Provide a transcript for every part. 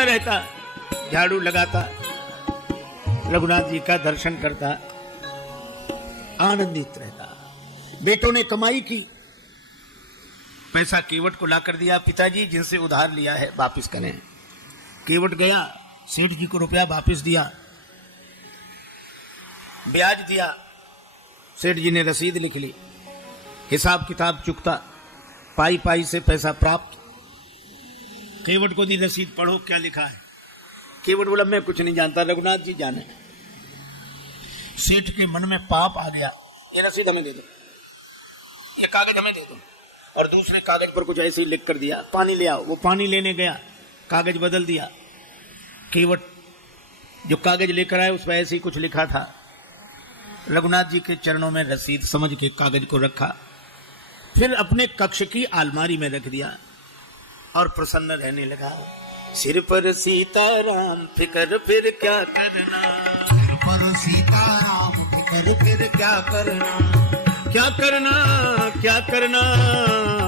में रहता, झाड़ू लगाता, रघुनाथ जी का दर्शन करता, आनंदित रहता। बेटों ने कमाई की, पैसा केवट को लाकर दिया, पिताजी जिनसे उधार लिया है वापिस करें। केवट गया, सेठ जी को रुपया वापिस दिया, ब्याज दिया, सेठ जी ने रसीद लिख ली, हिसाब किताब चुकता, पाई पाई से पैसा प्राप्त। केवट को दी रसीद, पढ़ो क्या लिखा है। केवट बोला मैं कुछ नहीं जानता, रघुनाथ जी जाने। सेठ के मन में पाप आ गया, ये रसीद हमें दे दो, ये कागज हमें दे दो, और दूसरे कागज पर कुछ ऐसे ही लिख कर दिया, पानी ले आओ। वो पानी लेने गया, कागज बदल दिया। केवट जो कागज लेकर आया उस पर ऐसे ही कुछ लिखा था। रघुनाथ जी के चरणों में रसीद समझ के कागज को रखा, फिर अपने कक्ष की अलमारी में रख दिया और प्रसन्न रहने लगा। सिर पर सीताराम फिकर फिर क्या करना, सिर पर सीताराम फिकर फिर क्या करना, क्या करना क्या करना,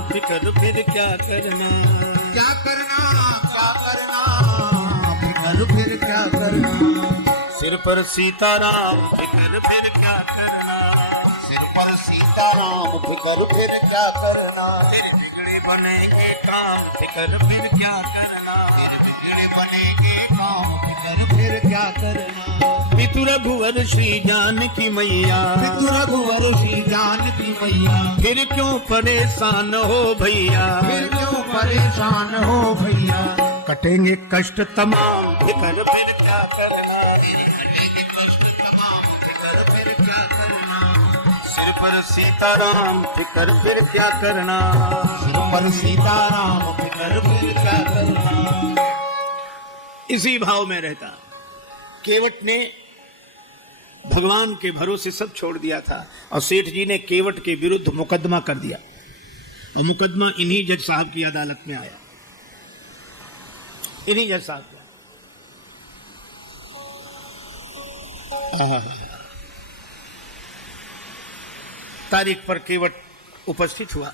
फिकर फिर क्या करना, क्या करना क्या करना, फिकर फिर क्या करना। सिर पर सीताराम फिकर फिर क्या करना, सिर पर सीताराम फिकर फिर क्या करना, फिर बिगड़े बनेंगे काम फिकर फिर क्या करना, फिर बिगड़े बनेंगे काम फिकर फिर क्या करना। पितु रघुवर श्री जानकी मैया, पितु रघुवर श्री जानकी मैया, फिर क्यों परेशान हो भैया, फिर क्यों परेशान हो भैया। कटेंगे कष्ट तमाम फिकर फिर क्या करना, कटेंगे कष्ट तमाम फिकर फिर क्या करना। सिर पर सीताराम फिकर फिर क्या करना, सिर पर सीताराम फिकर फिर क्या करना। इसी भाव में रहता। केवट ने भगवान के भरोसे सब छोड़ दिया था और सेठ जी ने केवट के विरुद्ध मुकदमा कर दिया, और मुकदमा इन्हीं जज साहब की अदालत में आया, इन्हीं जज साहब का। तारीख पर केवट उपस्थित हुआ।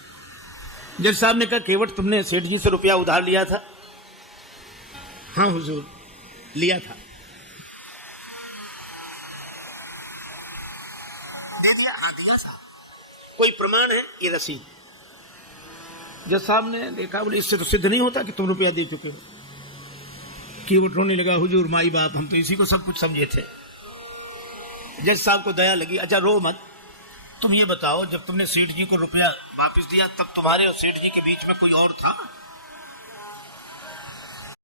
जज साहब ने कहा केवट तुमने सेठ जी से रुपया उधार लिया था? हाँ हुजूर, लिया था। कोई प्रमाण है? ये रसीद। जज साहब ने देखा, बोले इससे तो सिद्ध नहीं होता कि तुम रुपया दे चुके हो। केवट रोने लगा, हुजूर माई बाप हम तो इसी को सब कुछ समझे थे। जज साहब को दया लगी, अच्छा रो मत, तुम ये बताओ जब तुमने सेठ जी को रुपया वापस दिया तब तुम्हारे और सेठ जी के बीच में कोई और था?